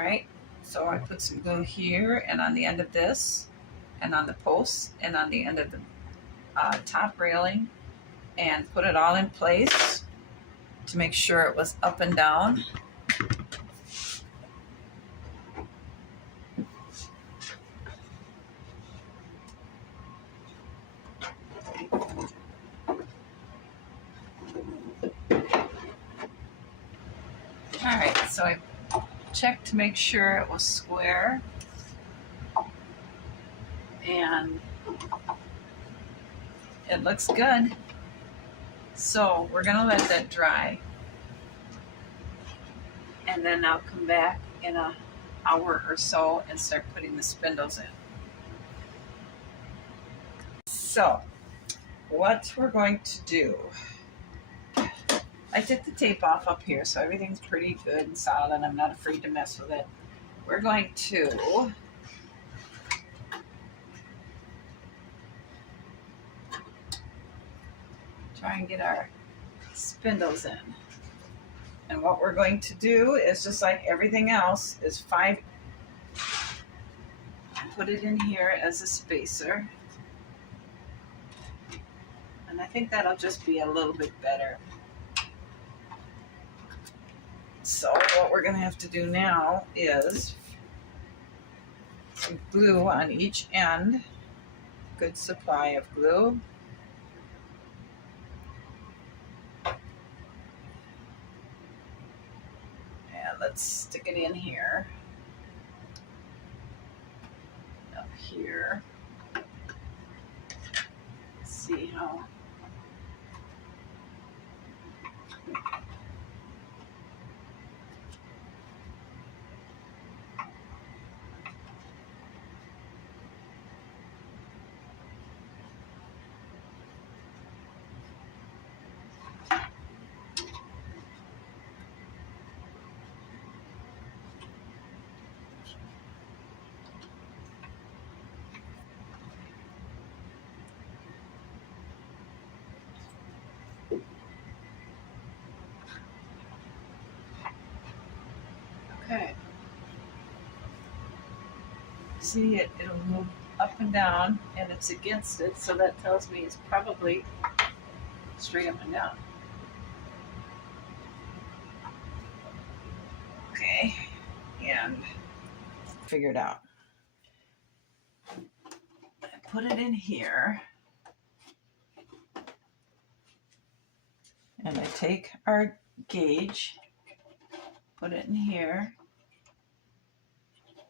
right, so I put some glue here and on the end of this and on the posts and on the end of the top railing, and put it all in place to make sure it was up and down. Alright, so I checked to make sure it was square, and it looks good. So we're gonna let that dry, and then I'll come back in an hour or so and start putting the spindles in. So what we're going to do, I took the tape off up here, so everything's pretty good and solid, and I'm not afraid to mess with it. We're going to try and get our spindles in. And what we're going to do is, just like everything else, is put it in here as a spacer. And I think that'll just be a little bit better. So what we're going to have to do now is some glue on each end. Good supply of glue. And let's stick it in here. Up here. Let's see how. Okay. See, it'll move up and down, and it's against it, so that tells me it's probably straight up and down. Okay, and figure it out. I put it in here, and I take our gauge, put it in here,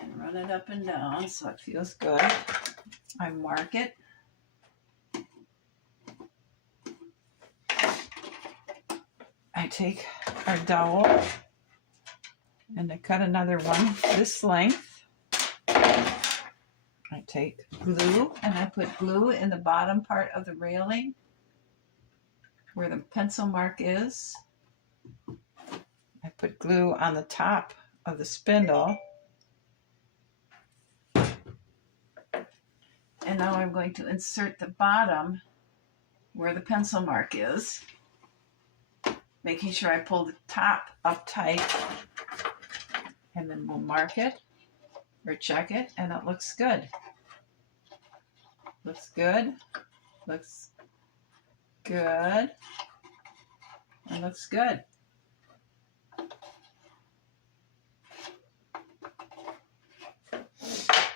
and run it up and down so it feels good. I mark it. I take our dowel and I cut another one this length. I take glue and I put glue in the bottom part of the railing where the pencil mark is. I put glue on the top of the spindle. And now I'm going to insert the bottom where the pencil mark is, making sure I pull the top up tight, and then we'll mark it or check it, and it looks good. Looks good. Looks good. And looks good.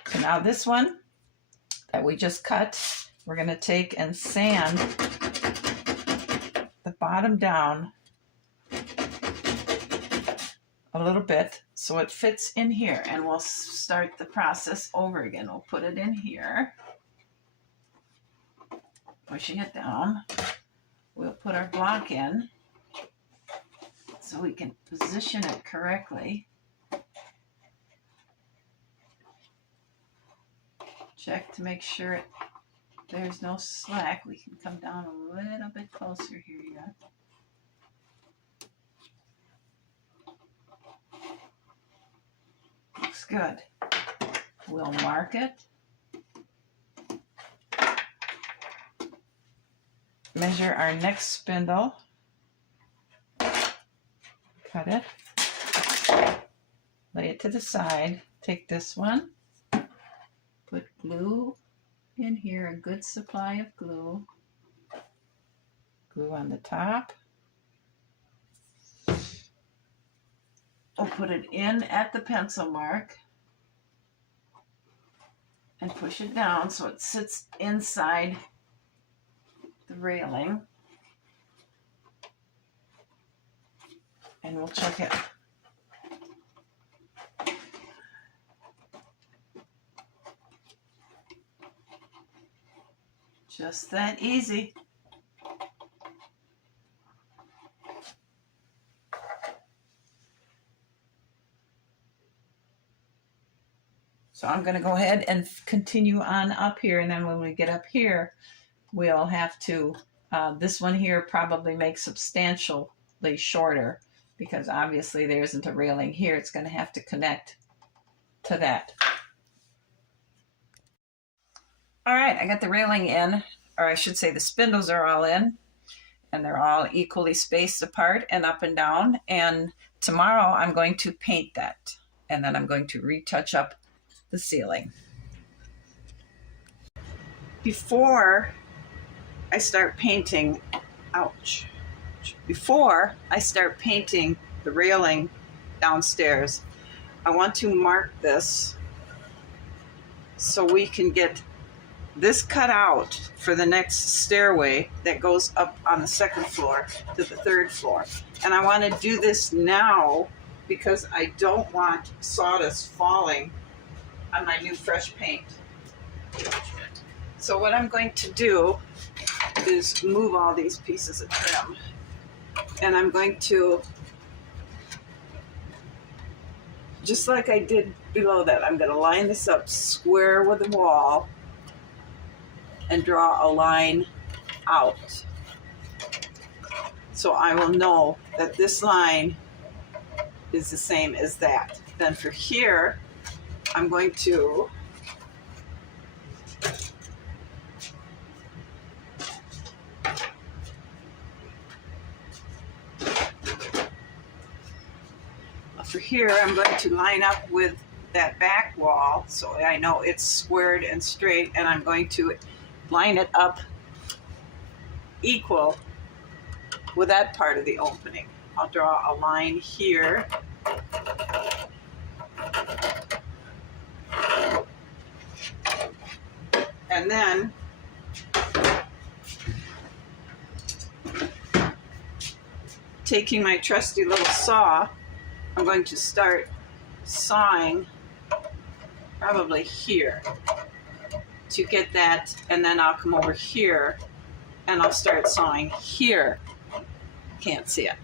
So now this one that we just cut, we're going to take and sand the bottom down a little bit so it fits in here, and we'll start the process over again. We'll put it in here, pushing it down. We'll put our block in so we can position it correctly. Check to make sure there's no slack. We can come down a little bit closer here yet. Looks good. We'll mark it. Measure our next spindle. Cut it. lay it to the side. Take this one, put glue in here, a good supply of glue. Glue on the top. We'll put it in at the pencil mark and push it down so it sits inside the railing. And we'll check it. Just that easy. So I'm going to go ahead and continue on up here, and then when we get up here, we'll have to, this one here probably makes substantially shorter because obviously there isn't a railing here. It's going to have to connect to that. All right, I got the railing in, or I should say the spindles are all in, and they're all equally spaced apart and up and down. And tomorrow I'm going to paint that, and then I'm going to retouch up the ceiling. Before I start painting, before I start painting the railing downstairs, I want to mark this so we can get this cut out for the next stairway that goes up on the second floor to the third floor. And I want to do this now because I don't want sawdust falling on my new fresh paint. So what I'm going to do is move all these pieces of trim, and I'm going to, just like I did below that, I'm going to line this up square with the wall and draw a line out. So I will know that this line is the same as that. Then for here, I'm going to I'm going to line up with that back wall so I know it's squared and straight, and I'm going to line it up equal with that part of the opening. I'll draw a line here. And then taking my trusty little saw, I'm going to start sawing probably here to get that, and then I'll come over here and I'll start sawing here. Can't see it.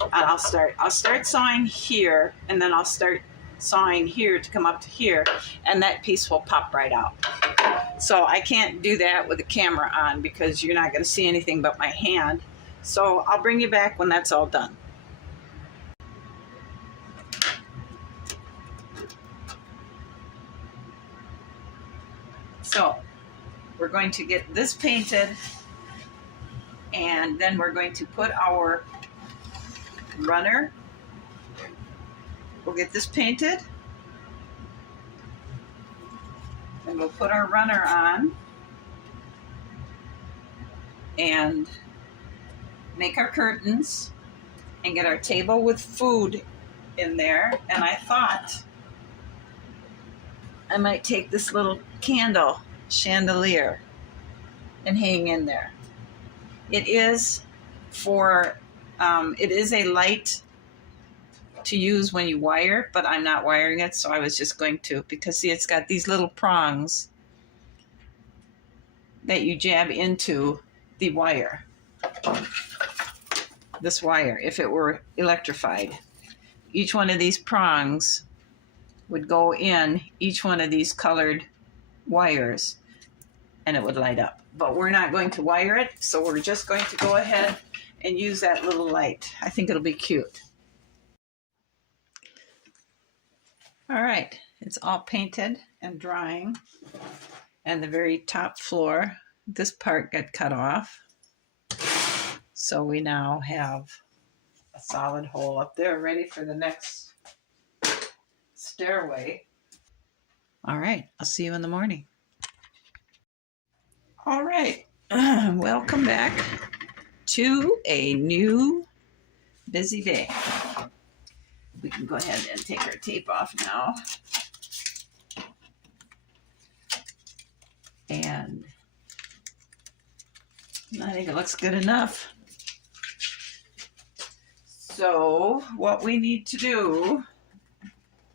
And I'll start sawing here, and then I'll start sawing here to come up to here, and that piece will pop right out. So I can't do that with the camera on because you're not going to see anything but my hand. So I'll bring you back when that's all done. So we're going to get this painted, and then we're going to put our runner. We'll get this painted, and we'll put our runner on and make our curtains and get our table with food in there. And I thought I might take this little candle chandelier and hang in there. It is for, it is a light to use when you wire, but I'm not wiring it, so I was just going to, because see, it's got these little prongs that you jab into the wire. This wire, if it were electrified, each one of these prongs would go in each one of these colored wires and it would light up. But we're not going to wire it, so we're just going to go ahead and use that little light. I think it'll be cute. All right, it's all painted and drying, and the very top floor, this part got cut off. So we now have a solid hole up there ready for the next Stairway. All right, I'll see you in the morning. All right, welcome back to a new busy day. We can go ahead and take our tape off now. And I think it looks good enough. So what we need to do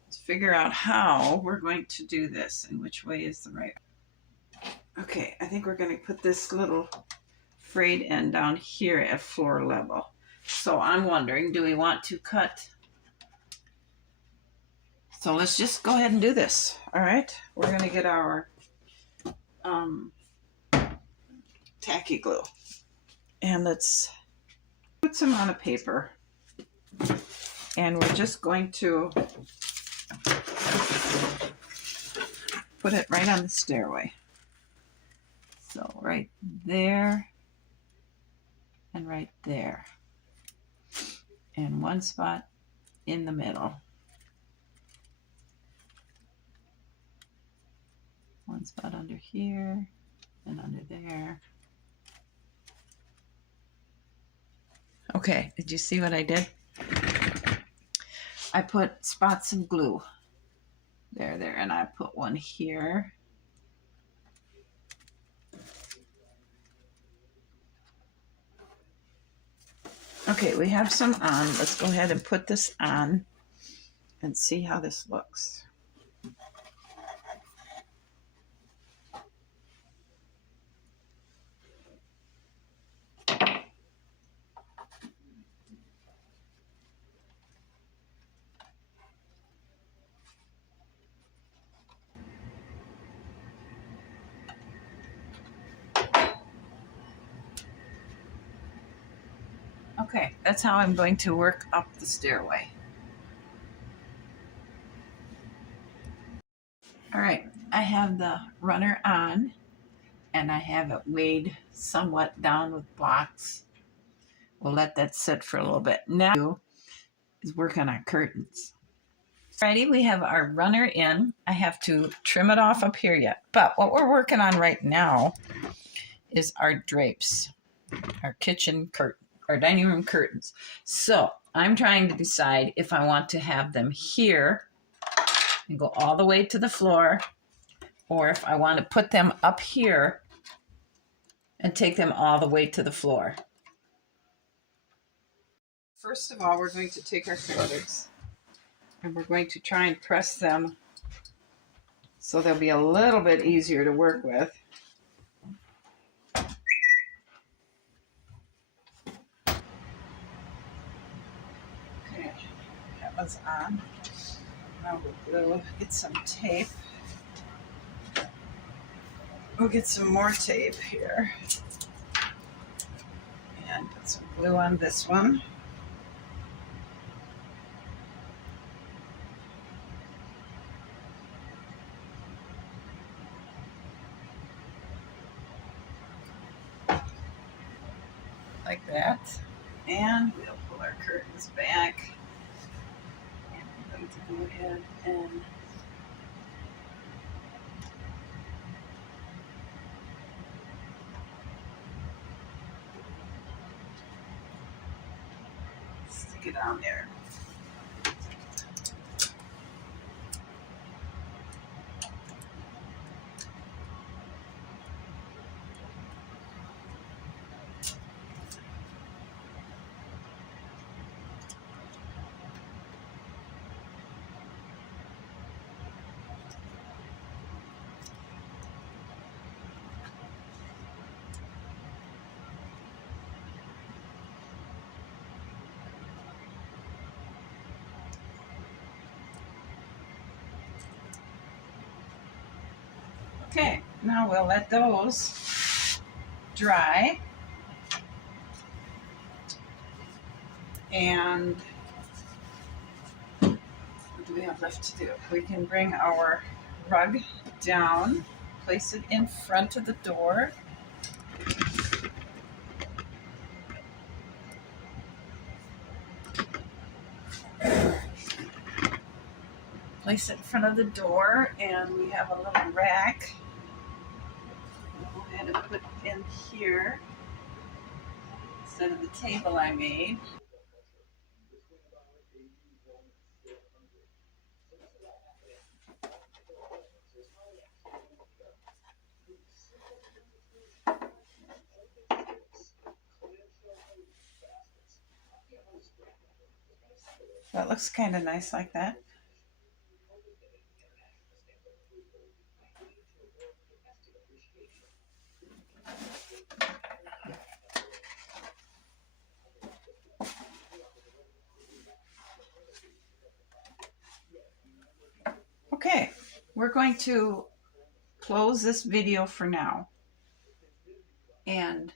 is figure out how we're going to do this and which way is the right. Okay, I think we're going to put this little frayed end down here at floor level. So I'm wondering, do we want to cut? So let's just go ahead and do this. All right, we're going to get our tacky glue and let's put some on a paper, and we're just going to put it right on the stairway. So right there and right there, and one spot in the middle, one spot under here and under there. Okay, did you see what I did? I put spots of glue there, and I put one here. Okay, we have some on. Let's go ahead and put this on and see how this looks. Okay, that's how I'm going to work up the stairway. All right, I have the runner on and I have it weighed somewhat down with blocks. We'll let that sit for a little bit. Now is work on our curtains. Alrighty, we have our runner in. I have to trim it off up here yet, but what we're working on right now is our drapes, our kitchen curtain, our dining room curtains. So I'm trying to decide if I want to have them here and go all the way to the floor, or if I want to put them up here and take them all the way to the floor. First of all, we're going to take our fingers and we're going to try and press them so they'll be a little bit easier to work with. Okay, that was on. Now we'll get some tape. We'll get some more tape here and put some glue on this one. Like that. And we'll pull our curtains back. And we're going to go ahead and stick it on there. Okay, now we'll let those dry. And what do we have left to do? We can bring our rug down, place it in front of the door. place it in front of the door, and we have a little rack. I'll go ahead and put it in here instead of the table I made. That looks kind of nice like that. Okay, we're going to close this video for now. And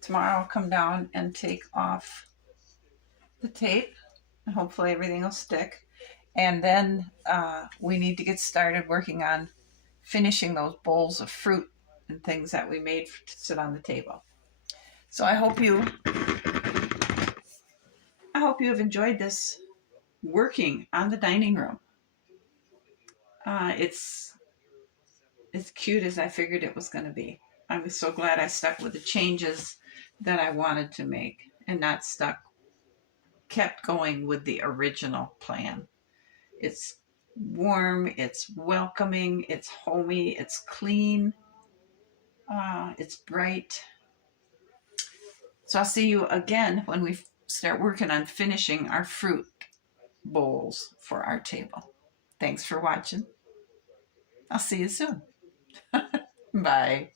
tomorrow I'll come down and take off the tape, and hopefully everything will stick. And then we need to get started working on finishing those bowls of fruit and things that we made to sit on the table. So I hope you have enjoyed this working on the dining room. It's as cute as I figured it was going to be. I'm so glad I stuck with the changes that I wanted to make and not kept going with the original plan. It's warm, it's welcoming, it's homey, it's clean, it's bright. So I'll see you again when we start working on finishing our fruit bowls for our table. Thanks for watching. I'll see you soon. Bye.